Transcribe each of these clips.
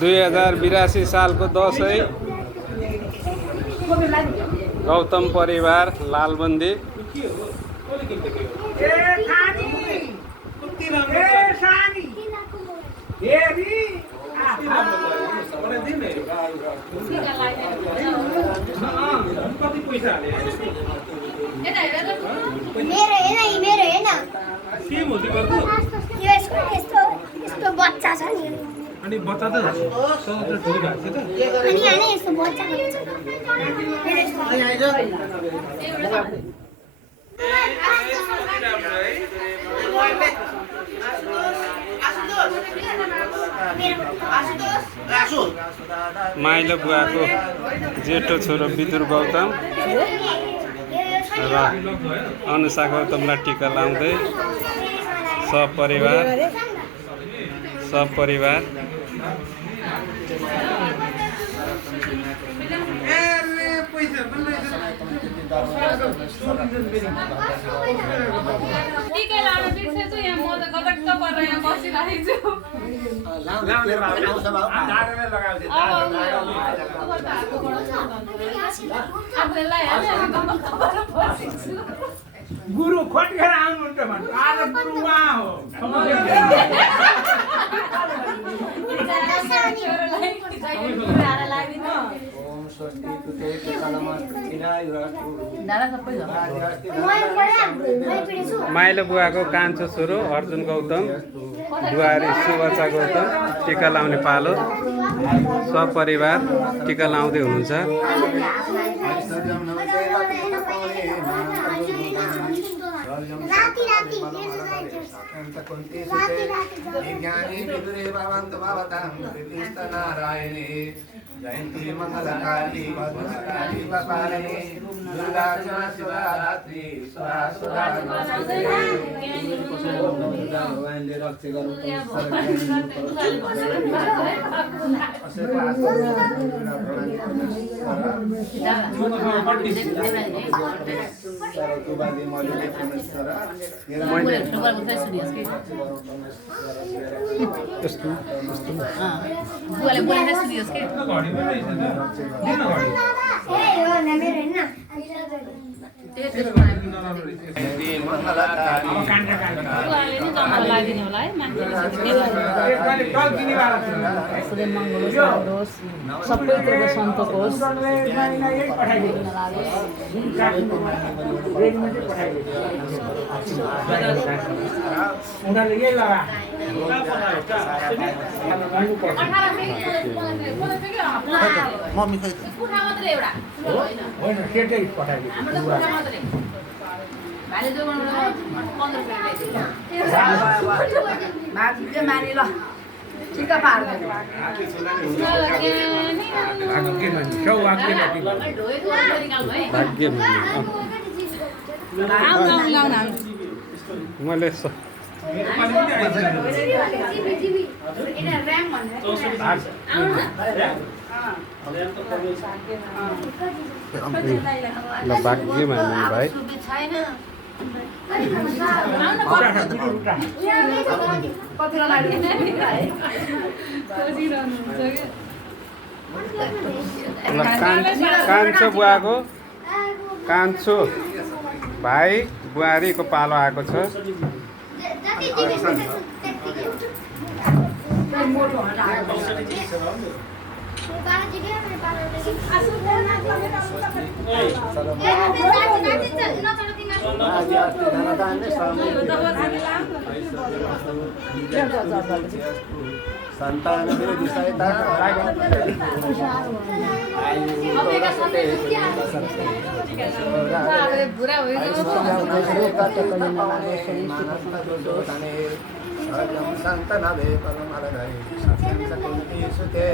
2082 सालको दसैँ गौतम परिवार लालबन्दी। बच्चा छ नि अनि बच्चा त सबै ठुलो भएको छ त अनि यहाँ यस्तो बच्चा माइलो बुवाको जेठो छोरो विदुर गौतम र अनुषा गौतमलाई टिका लाउँदै सपरिवार टिका लाउन बिर्सेछु यहाँ म त गटक्क परेर यहाँ बसिरहेको छु आफूले लगाइहाल्यो अनि गटक्क परेर बसेछु गुरु खोटेर आउनुहुन्छ भन्नु आज गुरु उहाँ हो माइलो बुवाको कान्छो छोरो अर्जुन गौतम बुहारी सुभचा गौतम टिका लाउने पालो सपरिवार टिका लाउँदै हुनुहुन्छ। जयंती मंगलकाली भद्रकाली कपालिनी दुर्गा क्षमा शिवरात्रि भगवानले रक्षा गर्नु सबैको सन्तोष होस्। मम्मी खै पुरा मात्रै एउटा होइन केटै पठाइदिनु भाले जोगाउन 15 मानि ल टिका पार्दैन मैले ल भाग्य मान्नु भाइ कान्छो बुवाको कान्छो भाइ बुहारीको पालो आएको छ। संतान विरोधी शैतान संतनवे परमलधरे सत्यं सकुन्ती सुते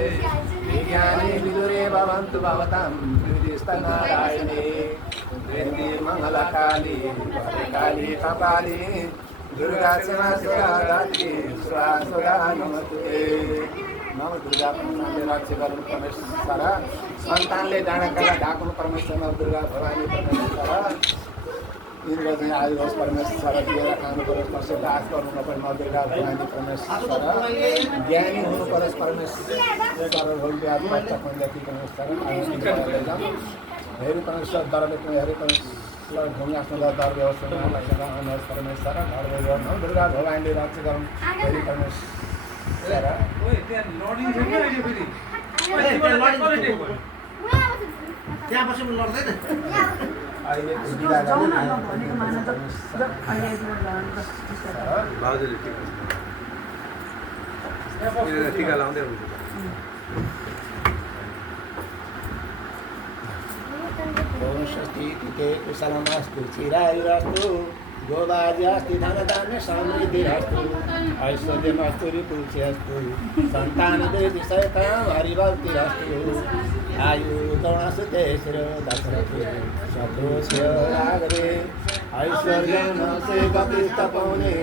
विज्ञानी विदुरे भवन्तु भवतां विदिस्तनारायणे वृन्दी मङ्गलकाली काली कपाली दुर्गा क्षमा शिवरात्रि सुरा नमस्ते नम दुर्गा परमेश्वरले रक्षा गर्नु परमेश्वर सन्तानले डाँडाकाँडा ढाक्नु परमेश्वर दुर्गा भवानी परमेश्वर इन्द्र चाहिँ आयु होस् परमेश्वर दिएर खानु परोस् कसै दास गर्नु नपर्ने नदुर्गा भवानी परमेश्वर ज्ञानी हुनु परोस् परमेश्वर भोलियाद बच्चा पण्डित परमेश्वर हेरी परमेश्वर दरले हेरी परमेश्वर भूमि आफ्नो दर व्यवस्था आउनुहोस् परमेश्वर घर गर्नु दुर्गा भवानीले राज्य गरौँ हेरी परमेश्वर त्यहाँ बसेर लड्दैन अहिले भाउजूले टिका लाउँदै हुन्छ ओम स्वस्ति ते कुशलमस्तु चिरायुरस्तु गोबाज्यास्ति धनधान्य समृद्धिरस्तु ऐश्वर्यमस्तु रिपुष्यस्तु सन्तानदेवी सहितं हरिभक्तिरस्तु आयुर्गणसुते शिरो दशरथे शत्रुस्य रागरे ऐश्वर्यमसे गतिस्तपौने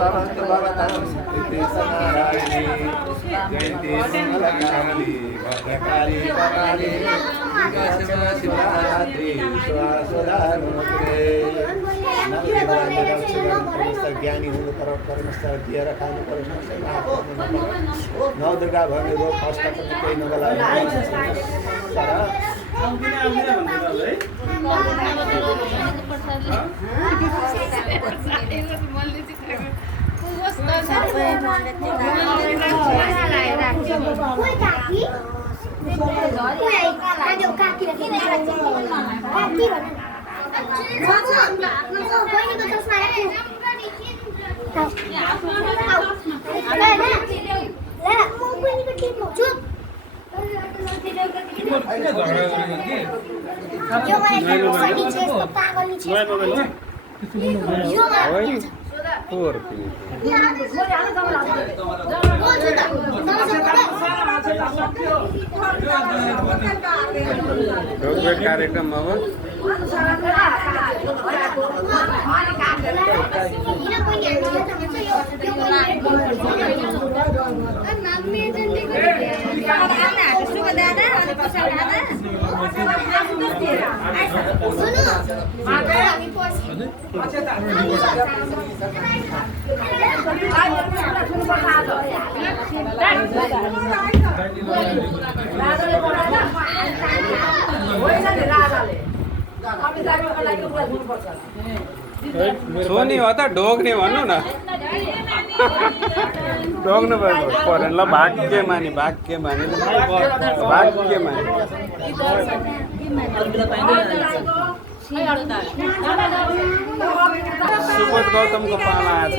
भवन्तु भवतां नारायणी जयन्ती मंगलकाली भद्रकाली कपाली शिवरात्रि स्वासुदानुग्रे ज्ञानी हुनु पर परमेश्वर दिएर खानु पर्छ नौ दुर्गा भन्ने रोग कष्ट पनि केही नगला कार्यक्रम अब सोनी हो त ढोग्ने भन्नु न ढोग्नु पऱ्यो ल भाग्यमानी भाग्यमानी भाग्यमानी सुबोध गौतमको पाला आएछ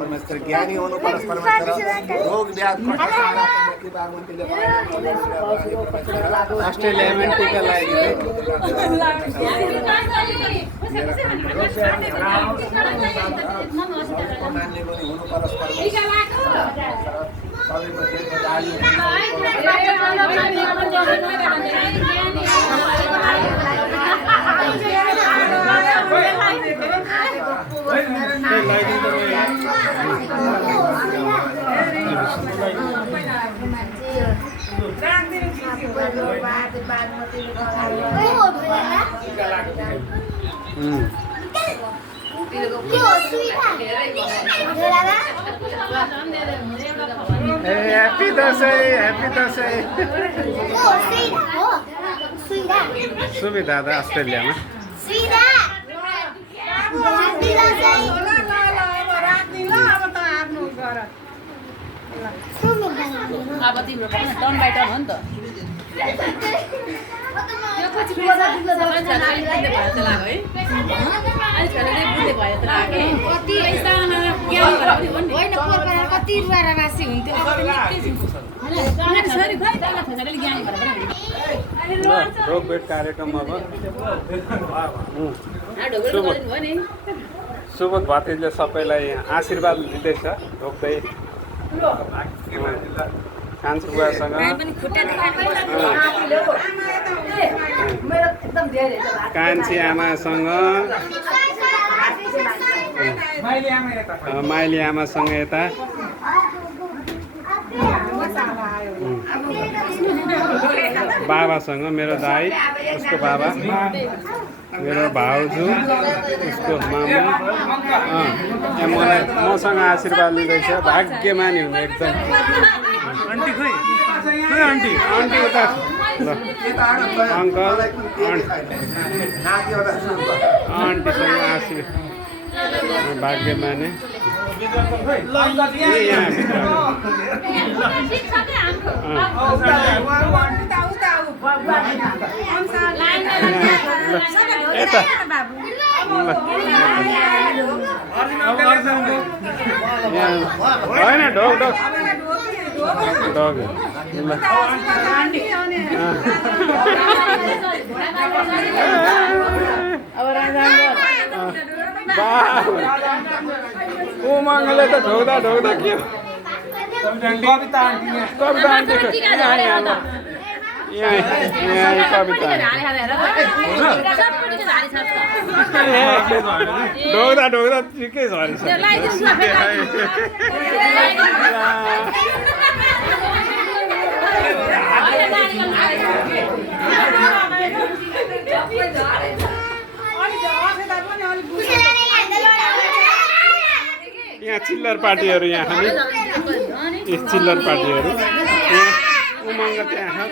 परमेश्वर ज्ञानी हुनु पर्छ परमेश्वर रोग व्याध अस्ट्रेलियामा टिका Happy Dasai, happy Dasai. सुविधा त अस्ट्रेलियामा अब तिम्रो टर्न बाई टर्न हो नि त ढोकभेट कार्यक्रम अब सुबोध भतिजले सबैलाई आशीर्वाद दिँदैछ ढोक्दै कान्छो बुवासँग कान्छी आमासँग माइली आमासँग यता बाबासँग मेरो दाइ उसको बाबा मेरो भाउजू उसको मामा मलाई मसँग आशीर्वाद लिँदैछ भाग्यमानी हुने एकदम आन्टी खोइ आन्टी आन्टी उता अङ्कल आन्टीसँग आशीर्वाद भाग्यमानी होइन ढोक ढोक ढोक उमङ्गले त ढोक्दा ढोक्दा के कविता आन्टी यहाँ कविता ढोक्दा ढोक्दा ठिकै झरेछ यहाँ चिल्लर पार्टीहरू यहाँ हामी चिल्लर पार्टीहरू उमङ्ग त्यहाँ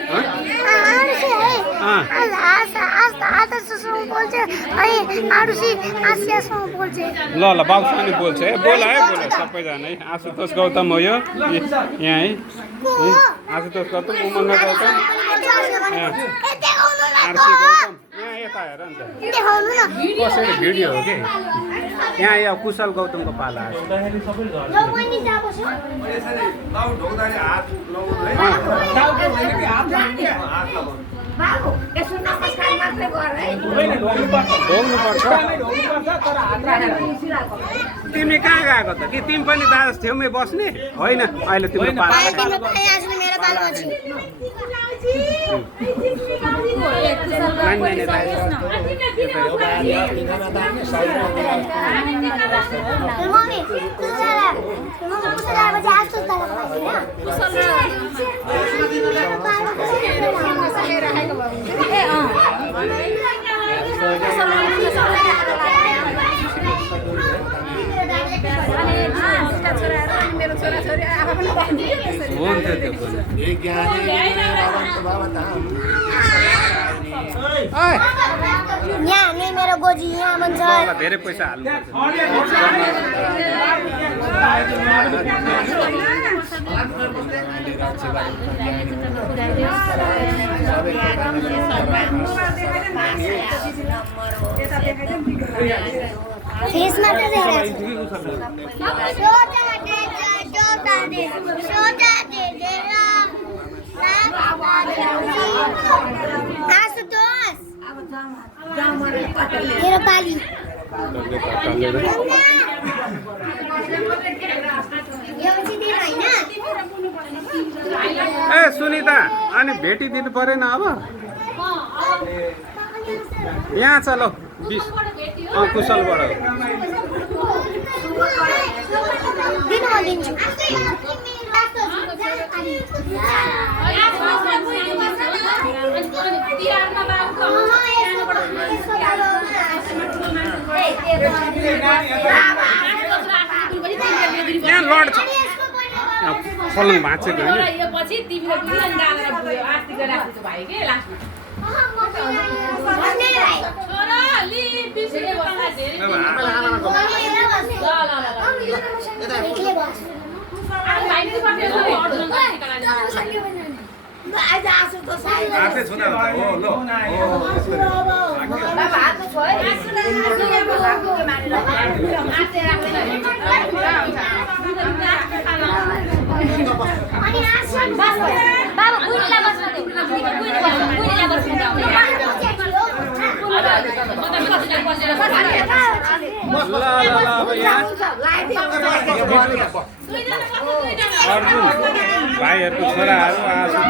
ल ल बाबुसँग बोल्छ है बोल सबैजना है आशुतोष गौतम हो यो यहाँ है आशुतोष गौतम उमङ्ग गौतम आरसी गौतम यहाँ यता हेर नि त कसैको भिडियो हो कि यहाँ यो कुशल गौतमको पाला तिमी कहाँ गएको त कि तिमी पनि दादा छेउमै बस्ने होइन अहिले तिम्रो पाला यहाँ नै मेरो गोजी यहाँ भन्छ धेरै पैसा हाल्नु फेस मात्र मेरो पाली ए सुनिता अनि भेटिदिनु परेन अब यहाँ चलो 20 कुशलबाट यहाँ लड छ फलङ भाँचेको होइन हातले छुँदा हुन्छ हो ल बाबा हातमा छ है भागको मानिला आते राख्दैन अनि आसन बाबा बुइनीलाई बस्न देऊ बुइनीलाई बस्न देऊ अब यहाँ अर्जुन भाइहरूको छोराहरू आएको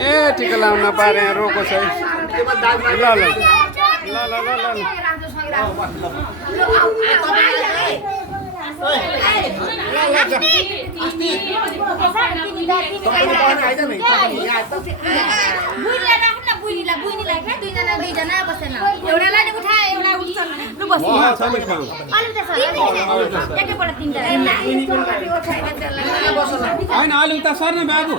ए टिका लाउन नपारे रोको छ ल ल होइन अलिक त सर्ने बाबु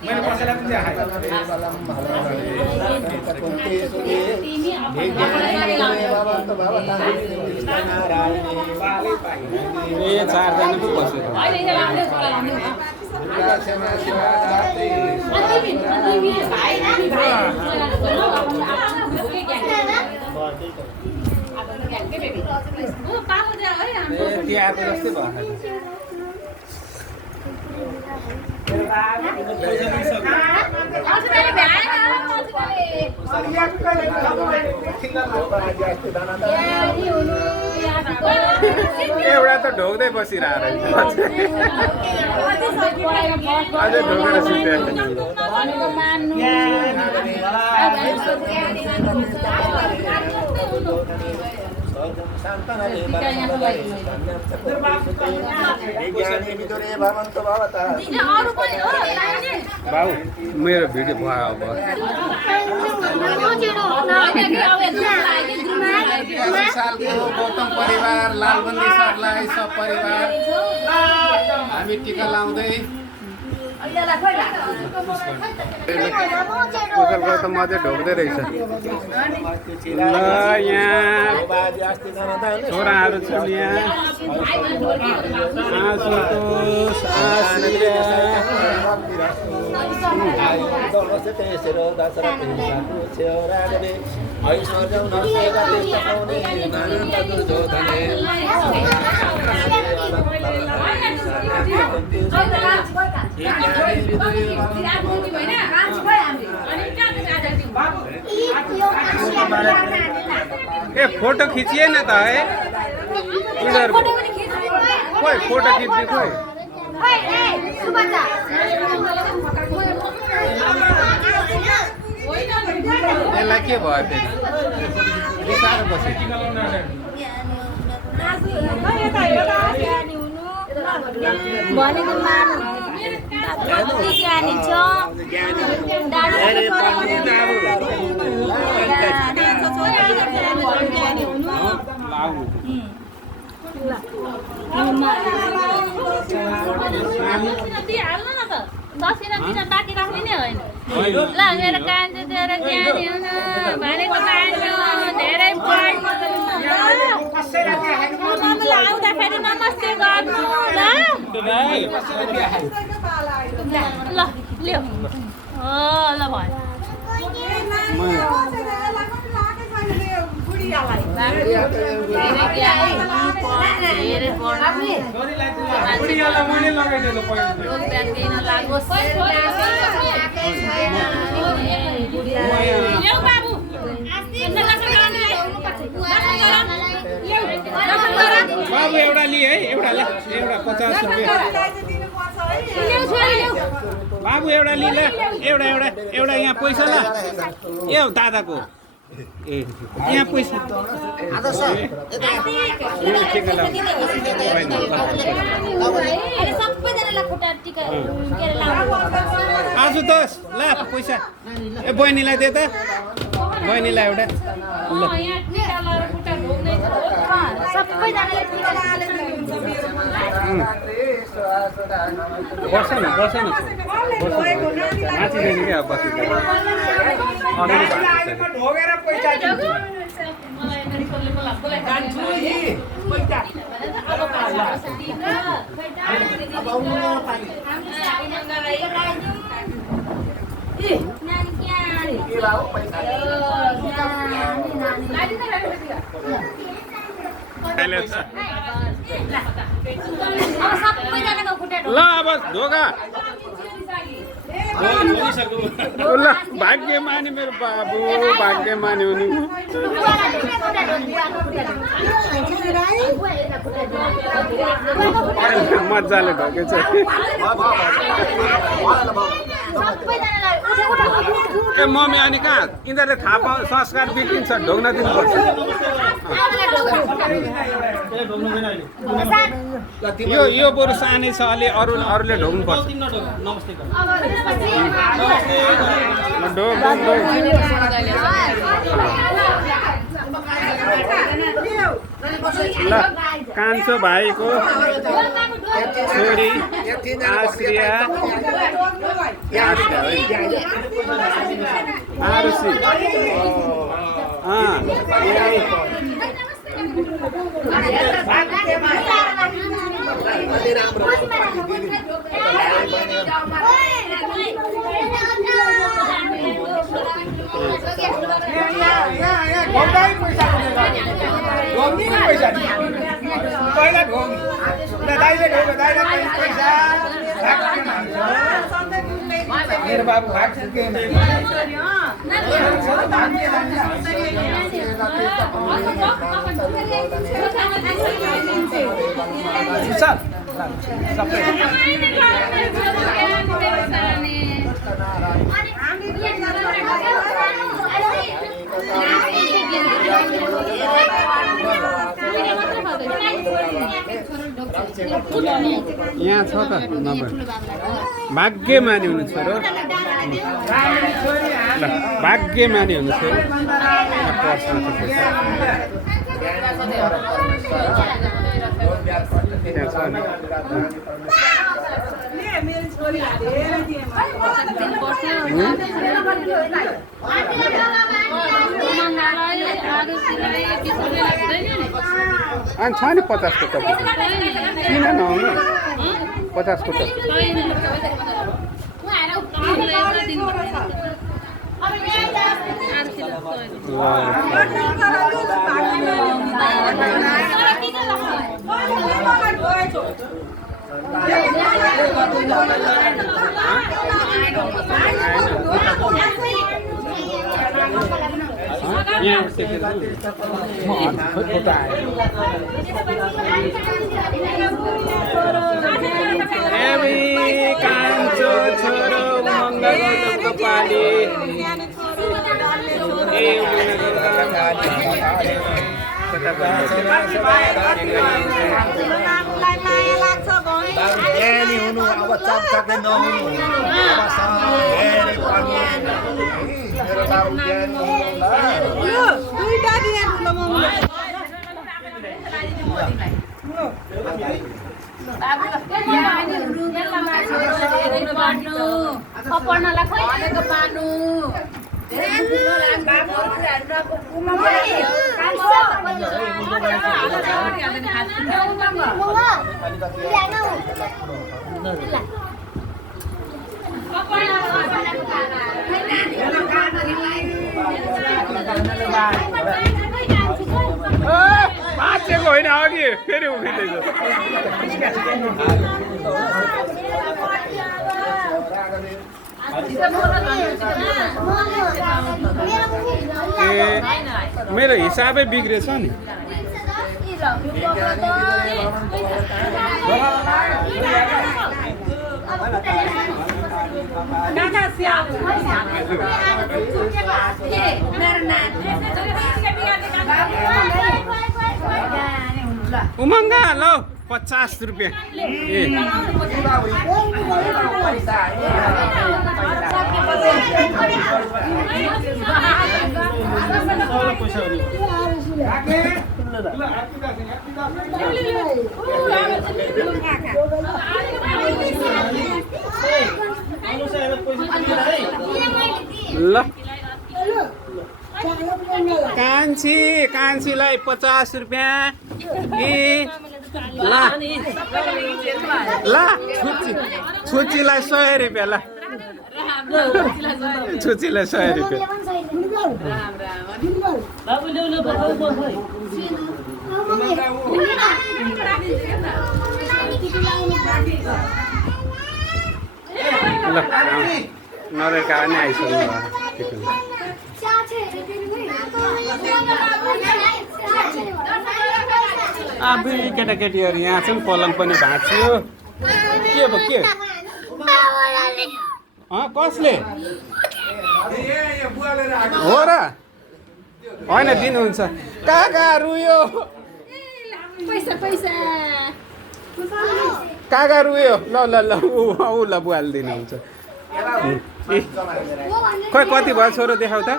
मैले कसैलाई पनि ए चारजना पो बस्यो तिहारको जस्तै भयो एउटा त ढोक्दै बसिरहेको अझै ढोकेर बाबु मेरो भिडियो भयो अब सालको गौतम परिवार लालबन्दी सरलाई सब परिवार हामी टिका लाउँदै गौतम अझै ढोक्दै रहेछ ल यहाँ छोराहरू छन् यहाँ आशुतोष ए फोटो खिचिए न त है उनीहरूको खोइ फोटो खिच्ने खोइ यसलाई के भयो फेरि रिसाएर बस्यो बाँकी राख्ने नै होइन ल मेरो कान्छो छोरा ज्ञानी हुनु भनेको मान्नु धेरै आउँदाखेरि नमस्ते गर्नु ल ल ल्याऊ ल भयो बाबु बाबु एउटा लिए है एउटा ल एउटा 50 रुपियाँ बाबु एउटा लि ल एउटा एउटा एउटा यहाँ पैसा ल ए हो दादाको ए यहाँ पैसा आशुतोष ल पैसा ए बहिनीलाई दे त बहिनीलाई एउटा बस न माथि जाने क्या बसेको ढोगेर पैसा ल अब ढोका ल भाग्यमानी मेरो बाबु भाग्यमानी हुनु मजाले ढोकेछ ए मम्मी अनि कहाँ यिनीहरूले थाहा संस्कार बिग्रिन्छ ढोग्न दिनुपर्छ यो बरु सानै छ अलि अरूले ढोग्नुपर्छ ल कान्छो भाइको छोरी आश्रिया आरुषि पहिला ढोग दाइले ढोग दाइले पैसा मेरो बाबु भाग यहाँ छ त नम्बर भाग्यमानी हुनु छोरो ल भाग्यमानी हुनु छोरो अनि छ नि 50 को त किन नआउनु 50 को त कान्छो छोरो मङ्गलको पाली ज्ञानी हुनु अब चकचके नहुनु धेरै पर्ने मेरो बाबु ज्ञानी बाँचेको होइन अघि फेरि उभिँदैछ ए मेरो हिसाबै बिग्रेछ नि उमङ्गा ल 50 रुपियाँ ए ल कान्छीलाई 50 रुपियाँ ए ल छुच्चीलाई 100 रुपियाँ ल छुच्चीलाई 100 रुपियाँ ल नरेका पनि आइसक्नु भयो अब केटाकेटीहरू यहाँ छन् पलङ पनि भाँचियो के भयो के कसले हो र होइन दिनुहुन्छ काका रुयो काका रुयो ल ल ल ऊ ल बुवाले दिनुहुन्छ खोइ कति भयो छोरो देखाउ त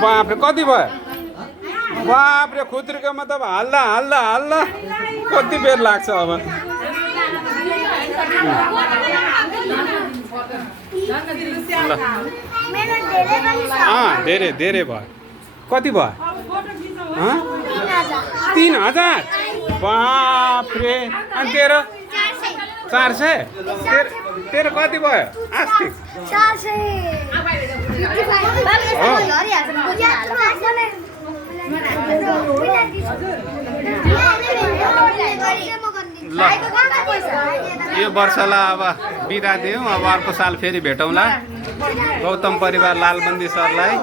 बाप्रे कति भयो बाप्रे खुत्रीकोमा त हल्ला हल्ला हल्ला कति बेर लाग्छ अब धेरै धेरै भयो कति भयो 3000 बाप्रे अनि तेरो 400 तेरो कति भयो आस्तिक ल यो वर्षलाई अब बिदा दिउँ अब अर्को साल फेरि भेटौँला गौतम परिवार लालबन्दी सरलाई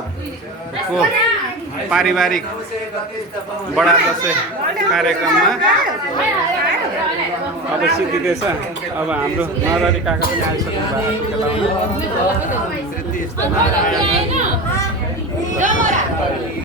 को पारिवारिक बडा दसैँ कार्यक्रममा अब सिद्धिँदैछ अब हाम्रो नरहरी काका पनि आइसक्नु भएको